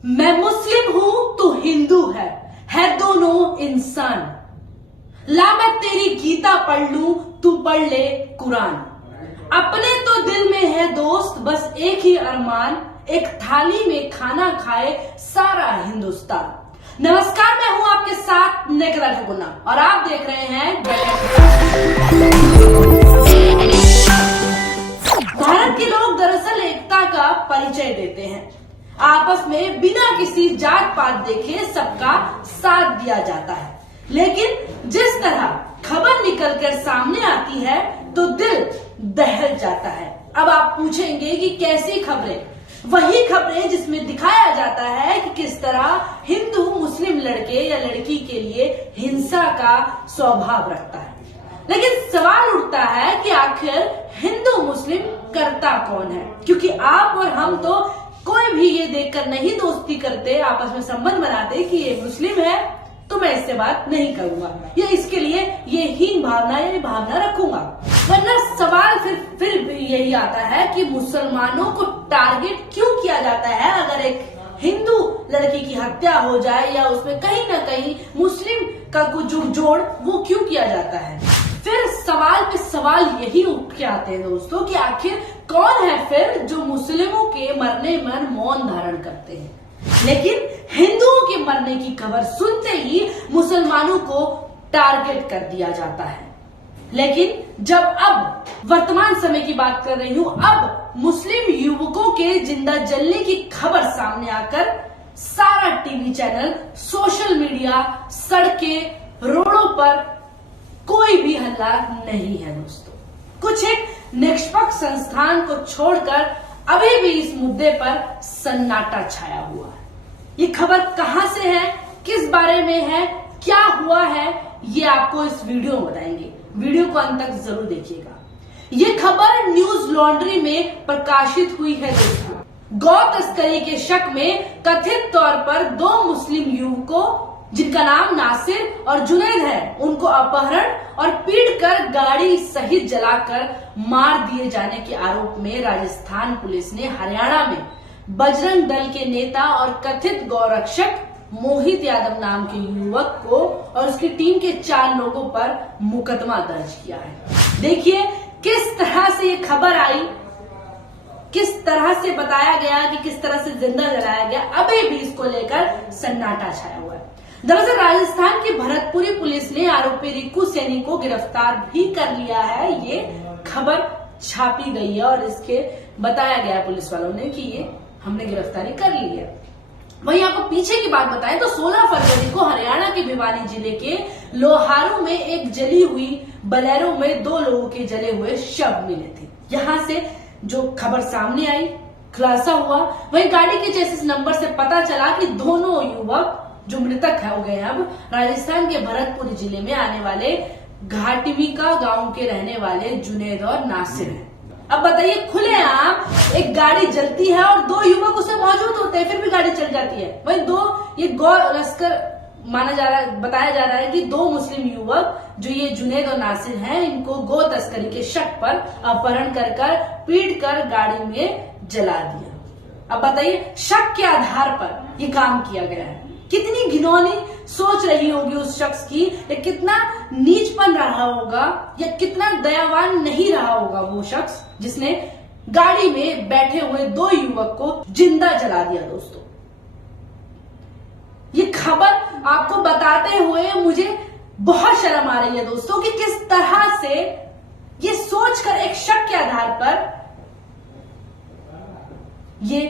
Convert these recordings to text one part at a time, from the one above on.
मैं मुस्लिम हूं तो हिंदू है दोनों इंसान। ला मैं तेरी गीता पढ़ लूं, तू पढ़ ले कुरान। अपने तो दिल में है दोस्त बस एक ही अरमान, एक थाली में खाना खाए सारा हिंदुस्तान। नमस्कार, मैं हूं आपके साथ नेकरा ठकुना और आप देख रहे हैं भारत के लोग दरअसल एकता का परिचय देते हैं। आपस में बिना किसी जात पात देखे सबका साथ दिया जाता है, लेकिन जिस तरह खबर निकलकर सामने आती है तो दिल दहल जाता है। अब आप पूछेंगे कि कैसी खबरें? वही खबरें जिसमें दिखाया जाता है कि किस तरह हिंदू मुस्लिम लड़के या लड़की के लिए हिंसा का स्वभाव रखता है। लेकिन सवाल उठता है कि आखिर हिंदू मुस्लिम करता कौन है? क्योंकि आप और हम तो कोई भी ये देखकर नहीं दोस्ती करते, आपस में संबंध बनाते कि ये मुस्लिम है तो मैं इससे बात नहीं करूंगा या इसके लिए ये हीन भावना या भावना रखूंगा। वरना सवाल फिर भी यही आता है कि मुसलमानों को टारगेट क्यों किया जाता है? अगर एक हिंदू लड़की की हत्या हो जाए या उसमें कहीं ना कहीं मुस्लिम का कुछ जोड़ वो क्यों किया जाता है? फिर सवाल पे सवाल यही उठ के आते हैं दोस्तों कि आखिर कौन है फिर जो मुस्लिमों के मरने में मौन धारण करते हैं, लेकिन हिंदुओं के मरने की खबर सुनते ही मुसलमानों को टारगेट कर दिया जाता है। लेकिन जब अब वर्तमान समय की बात कर रही हूं, अब मुस्लिम युवकों के जिंदा जलने की खबर सामने आकर सारा टीवी चैनल, सोशल मीडिया, सड़कें, रोडों पर कोई भी हल्ला नहीं है दोस्तों। कुछ एक निष्पक्ष संस्थान को छोड़कर अभी भी इस मुद्दे पर सन्नाटा छाया हुआ है। ये खबर कहां से है, किस बारे में है, क्या हुआ है, ये आपको इस वीडियो में बताएंगे। वीडियो को अंत तक जरूर देखिएगा। ये खबर न्यूज लॉन्ड्री में प्रकाशित हुई है दोस्तों। गौ तस्करी के शक में कथित तौर पर दो मुस्लिम युवकों जिनका नाम नासिर और जुनैद है, उनको अपहरण और पीटकर गाड़ी सहित जलाकर मार दिए जाने के आरोप में राजस्थान पुलिस ने हरियाणा में बजरंग दल के नेता और कथित गौरक्षक मोहित यादव नाम के युवक को और उसकी टीम के 4 लोगों पर मुकदमा दर्ज किया है। देखिए किस तरह से ये खबर आई, किस तरह से बताया गया कि किस तरह से जिंदा जलाया गया। अभी भी इसको लेकर सन्नाटा छाया हुआ है। दरअसल राजस्थान की भरतपुरी पुलिस ने आरोपी रिकू सैनी को गिरफ्तार भी कर लिया है। ये खबर छापी गई है और इसके बताया गया पुलिस वालों ने कि ये हमने गिरफ्तारी कर ली है। वहीं आपको पीछे की बात बताएं तो 16 फरवरी को हरियाणा के भिवानी जिले के लोहारू में एक जली हुई बलेरो में 2 लोगों के जले हुए शव मिले थे। यहां से जो खबर सामने आई, खुलासा हुआ, वहीं गाड़ी के चेसिस नंबर से पता चला कि दोनों युवक जो मृतक हो गए हैं अब राजस्थान के भरतपुर जिले में आने वाले घाटविका गांव के रहने वाले जुनैद और नासिर हैं। अब बताइए, खुलेआम एक गाड़ी जलती है और 2 युवक उसमें मौजूद होते हैं, फिर भी गाड़ी चल जाती है। वहीं 2 ये गौ लश्कर माना जा रहा है, बताया जा रहा है कि 2 मुस्लिम युवक जो ये जुनैद और नासिर हैं, इनको गौ तस्करी के शक पर अपहरण कर पीट कर गाड़ी में जला दिया। अब बताइए, शक के आधार पर ये काम किया गया है। कितनी घिनौनी सोच रही होगी उस शख्स की, या कितना नीचपन रहा होगा या कितना दयावान नहीं रहा होगा वो शख्स जिसने गाड़ी में बैठे हुए 2 युवक को जिंदा जला दिया। दोस्तों ये खबर आपको बताते हुए मुझे बहुत शर्म आ रही है दोस्तों कि किस तरह से ये सोचकर एक शक के आधार पर ये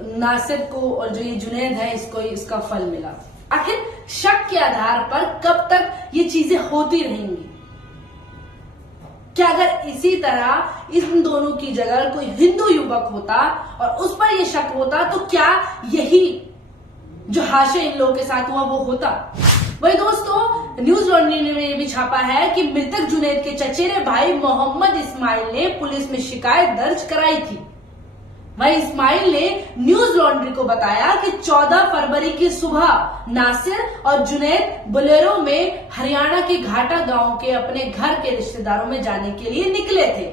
नासिर को और जो ये जुनैद है इसको इसका फल मिला। आखिर शक के आधार पर कब तक ये चीजें होती रहेंगी? क्या अगर इसी तरह इन दोनों की जगह कोई हिंदू युवक होता और उस पर ये शक होता तो क्या यही जो हादसा इन लोगों के साथ हुआ वो होता? वही दोस्तों न्यूज लॉन्ड्री ने भी छापा है कि मृतक जुनैद के चचेरे भाई मोहम्मद इस्माइल ने पुलिस में शिकायत दर्ज कराई थी। वहीं इस्माइल ने न्यूज लॉन्ड्री को बताया कि 14 फरवरी की सुबह नासिर और जुनैद बोलेरो में हरियाणा के घाटा गांव के अपने घर के रिश्तेदारों में जाने के लिए निकले थे,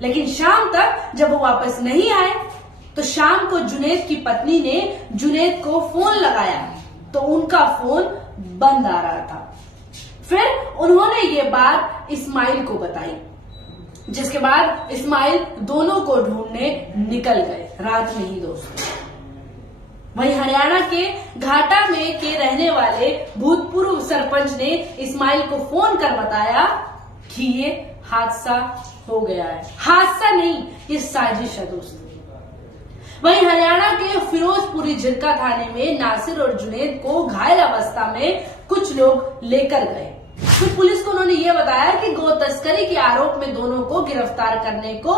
लेकिन शाम तक जब वो वापस नहीं आए तो शाम को जुनैद की पत्नी ने जुनैद को फोन लगाया तो उनका फोन बंद आ रहा था। फिर उन्होंने ये बात इस्माइल को बताई, जिसके बाद इस्माइल दोनों को ढूंढने निकल गए रात में ही दोस्तों। वहीं हरियाणा के घाटा में के रहने वाले भूतपूर्व सरपंच ने इस्माइल को फोन कर बताया कि ये हादसा हो गया है। हादसा नहीं, ये साजिश है दोस्तों। वहीं हरियाणा के फिरोजपुरी झिरका थाने में नासिर और जुनैद को घायल अवस्था में कुछ लोग लेकर गए। फिर पुलिस को उन्होंने ये बताया कि गो तस्करी के आरोप में दोनों को गिरफ्तार करने को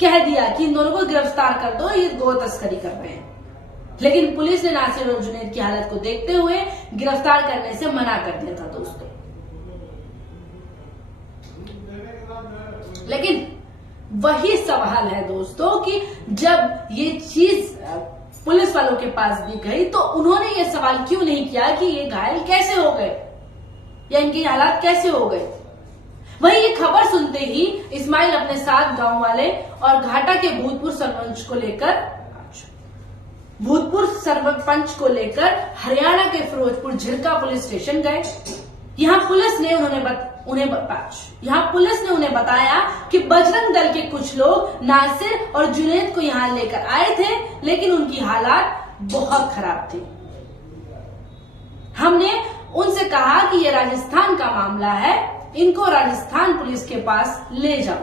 कह दिया कि इन दोनों को गिरफ्तार कर दो, ये गो तस्करी कर रहे हैं। लेकिन पुलिस ने नासिर और जुनैद की हालत को देखते हुए गिरफ्तार करने से मना कर दिया था दोस्तों। लेकिन वही सवाल है दोस्तों कि जब ये चीज पुलिस वालों के पास भी गई तो उन्होंने ये सवाल क्यों नहीं किया कि ये घायल कैसे हो गए या इनकी हालात कैसे हो गए। वहीं ये खबर सुनते ही इस्माइल अपने साथ गांव वाले और घाटा के भूतपूर्व सरपंच को लेकर हरियाणा के फिरोजपुर झिरका पुलिस स्टेशन गए। यहाँ पुलिस ने उन्हें बताया कि बजरंग दल के कुछ लोग नासिर और जुनैद को यहाँ लेकर आए थे, लेकिन उनकी हालात बहुत खराब थी। हमने उनसे कहा कि ये राजस्थान का मामला है, इनको राजस्थान पुलिस के पास ले जाओ।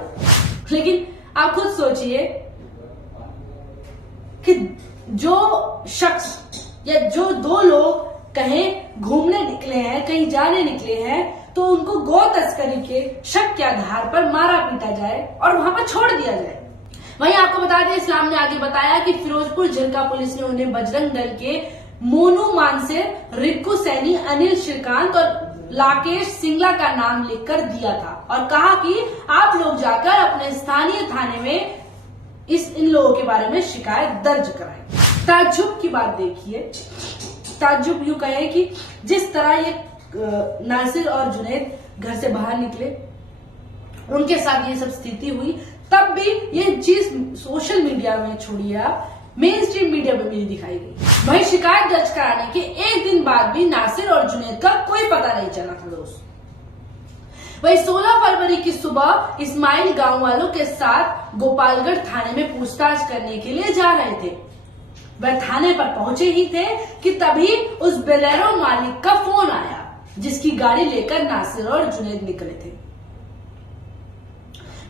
लेकिन आप खुद सोचिए कि जो शख्स या जो दो लोग कहीं घूमने निकले हैं, कहीं जाने निकले हैं, तो उनको गौ तस्करी के शक के आधार पर मारा पीटा जाए और वहां पर छोड़ दिया जाए। वहीं आपको बता दें, इस्लाम ने आगे बताया कि फिरोजपुर झिरका पुलिस ने उन्हें बजरंग दल के मोनू मानसेर, रिक्कू सैनी, अनिल श्रीकांत और लाकेश सिंगला का नाम लिखकर दिया था और कहा कि आप लोग जाकर अपने स्थानीय थाने में इन लोगों के बारे में शिकायत दर्ज कराएं। ताज्जुब की बात देखिए, ताज्जुब यूं कहे कि जिस तरह ये नासिर और जुनैद घर से बाहर निकले, उनके साथ ये सब स्थिति हुई, तब भी ये चीज सोशल मीडिया में छोड़िए आप, मेन स्ट्रीम मीडिया में भी दिखाई गई। वहीं शिकायत दर्ज कराने के एक दिन बाद भी नासिर और जुनैद का कोई पता नहीं चला था दोस्तों। वहीं 16 फरवरी की सुबह इस्माइल गांव वालों के साथ गोपालगढ़ थाने में पूछताछ करने के लिए जा रहे थे। वह थाने पर पहुंचे ही थे कि तभी उस बोलेरो मालिक का फोन आया, जिसकी गाड़ी लेकर नासिर और जुनैद निकले थे।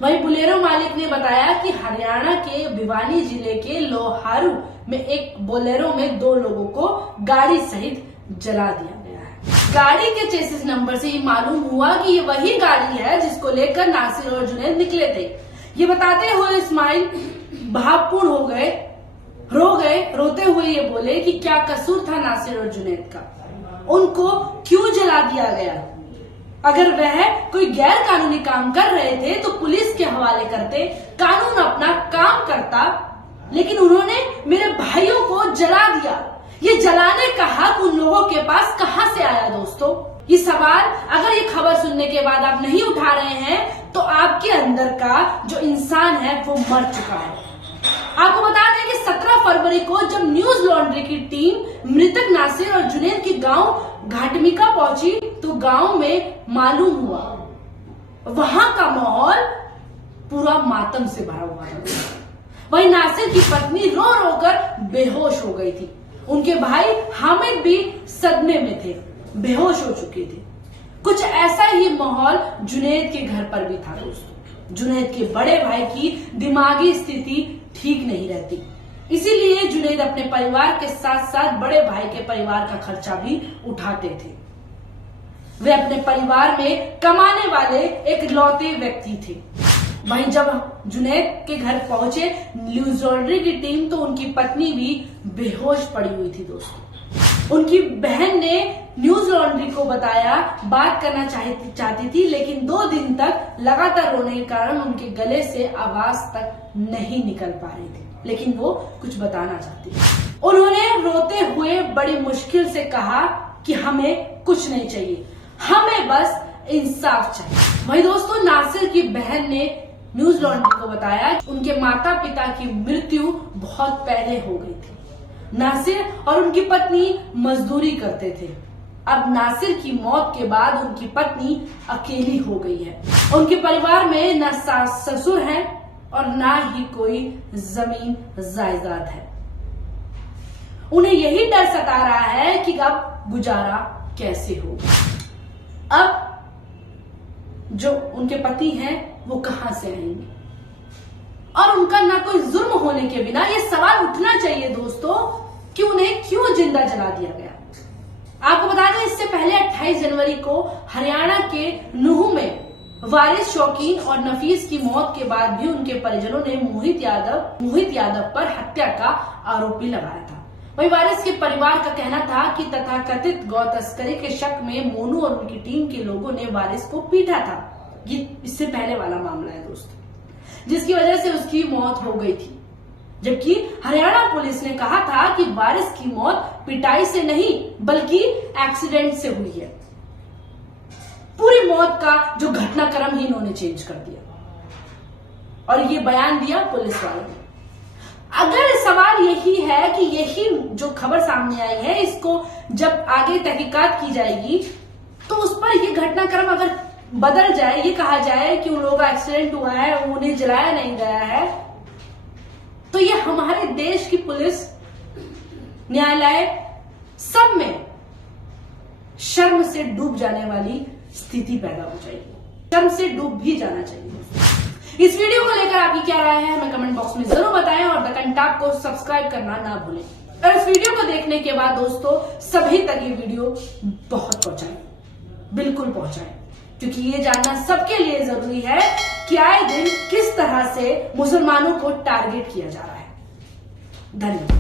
वहीं बोलेरो मालिक ने बताया कि हरियाणा के भिवानी जिले के लोहारू में एक बोलेरो में 2 लोगों को गाड़ी सहित जला दिया गया है। गाड़ी के चेसिस नंबर से ये मालूम हुआ कि ये वही गाड़ी है जिसको लेकर नासिर और जुनैद निकले थे। ये बताते हुए इस्माइल भावपूर्ण हो गए, रो गए, रोते हुए ये बोले कि क्या कसूर था नासिर और जुनैद का, उनको क्यों जला दिया गया। अगर वह कोई गैर कानूनी काम कर रहे थे तो पुलिस के हवाले करते, कानून अपना काम करता, लेकिन उन्होंने मेरे भाइयों को जला दिया। ये जलाने का हक उन लोगों के पास कहां से आया दोस्तों। ये सवाल अगर ये खबर सुनने के बाद आप नहीं उठा रहे हैं तो आपके अंदर का जो इंसान है वो मर चुका है। आपको बता दें कि 17 फरवरी को जब न्यूज लॉन्ड्री की टीम मृतक नासिर और जुनैद के गांव घाटमिका पहुंची तो गांव में मालूम हुआ वहां का माहौल पूरा मातम से भरा हुआ था। वहीं नासिर की पत्नी रो रो कर बेहोश हो गई थी। उनके भाई हामिद भी सदमे में थे, बेहोश हो चुके थे। कुछ ऐसा ही माहौल जुनैद के घर पर भी था दोस्तों। जुनैद के बड़े भाई की दिमागी स्थिति ठीक नहीं रहती, इसीलिए जुनैद अपने परिवार के साथ साथ बड़े भाई के परिवार का खर्चा भी उठाते थे। वे अपने परिवार में कमाने वाले एक लौते व्यक्ति थे। वहीं जब जुनैद के घर पहुंचे न्यूज लॉन्ड्री की टीम तो उनकी पत्नी भी बेहोश पड़ी हुई थी दोस्तों। उनकी बहन ने न्यूज लॉन्ड्री को बताया, बात करना चाहती थी, लेकिन 2 दिन तक लगातार रोने के कारण उनके गले से आवाज तक नहीं निकल पा रही थी, लेकिन वो कुछ बताना चाहती थी। उन्होंने रोते हुए बड़ी मुश्किल से कहा कि हमें कुछ नहीं चाहिए, हमें बस इंसाफ चाहिए। वहीं दोस्तों नासिर की बहन ने न्यूज लॉन्ड्री को बताया कि उनके माता पिता की मृत्यु बहुत पहले हो गई थी। नासिर और उनकी पत्नी मजदूरी करते थे। अब नासिर की मौत के बाद उनकी पत्नी अकेली हो गई है। उनके परिवार में न सास ससुर हैं और ना ही कोई जमीन जायदाद है। उन्हें यही डर सता रहा है कि अब गुजारा कैसे होगा। अब जो उनके पति हैं वो कहां से आएंगे, और उनका ना कोई जुर्म होने के बिना ये सवाल उठना चाहिए दोस्तों कि उन्हें क्यों जिंदा जला दिया गया। आपको बता दें, इससे पहले 28 जनवरी को हरियाणा के नूह में वारिस, शौकीन और नफीस की मौत के बाद भी उनके परिजनों ने मोहित यादव पर हत्या का आरोपी लगाया था। वहीं वारिस के परिवार का कहना था कि तथाकथित गौ तस्करी के शक में मोनू और उनकी टीम के लोगों ने वारिस को पीटा था। ये इससे पहले वाला मामला है दोस्तों, जिसकी वजह से उसकी मौत हो गई थी। जबकि हरियाणा पुलिस ने कहा था कि वारिस की मौत पिटाई से नहीं बल्कि एक्सीडेंट से हुई है। पूरी मौत का जो घटनाक्रम ही इन्होंने चेंज कर दिया और ये बयान दिया पुलिस वालों ने। अगर सवाल यही है कि यही जो खबर सामने आई है, इसको जब आगे तहकीकात की जाएगी तो उस पर यह घटनाक्रम अगर बदल जाए, ये कहा जाए कि उन लोगों का एक्सीडेंट हुआ है, उन्हें जलाया नहीं गया है, तो ये हमारे देश की पुलिस, न्यायालय सब में शर्म से डूब जाने वाली स्थिति पैदा हो जाएगी। शर्म से डूब भी जाना चाहिए। इस वीडियो को लेकर आपकी क्या राय है हमें कमेंट बॉक्स में जरूर बताएं और द कंटाप को सब्सक्राइब करना ना भूलें। और इस वीडियो को देखने के बाद दोस्तों सभी तक ये वीडियो बहुत पहुंचाएं, बिल्कुल पहुंचाएं, क्योंकि ये जानना सबके लिए जरूरी है कि आए दिन किस तरह से मुसलमानों को टारगेट किया जा रहा है। धन्यवाद।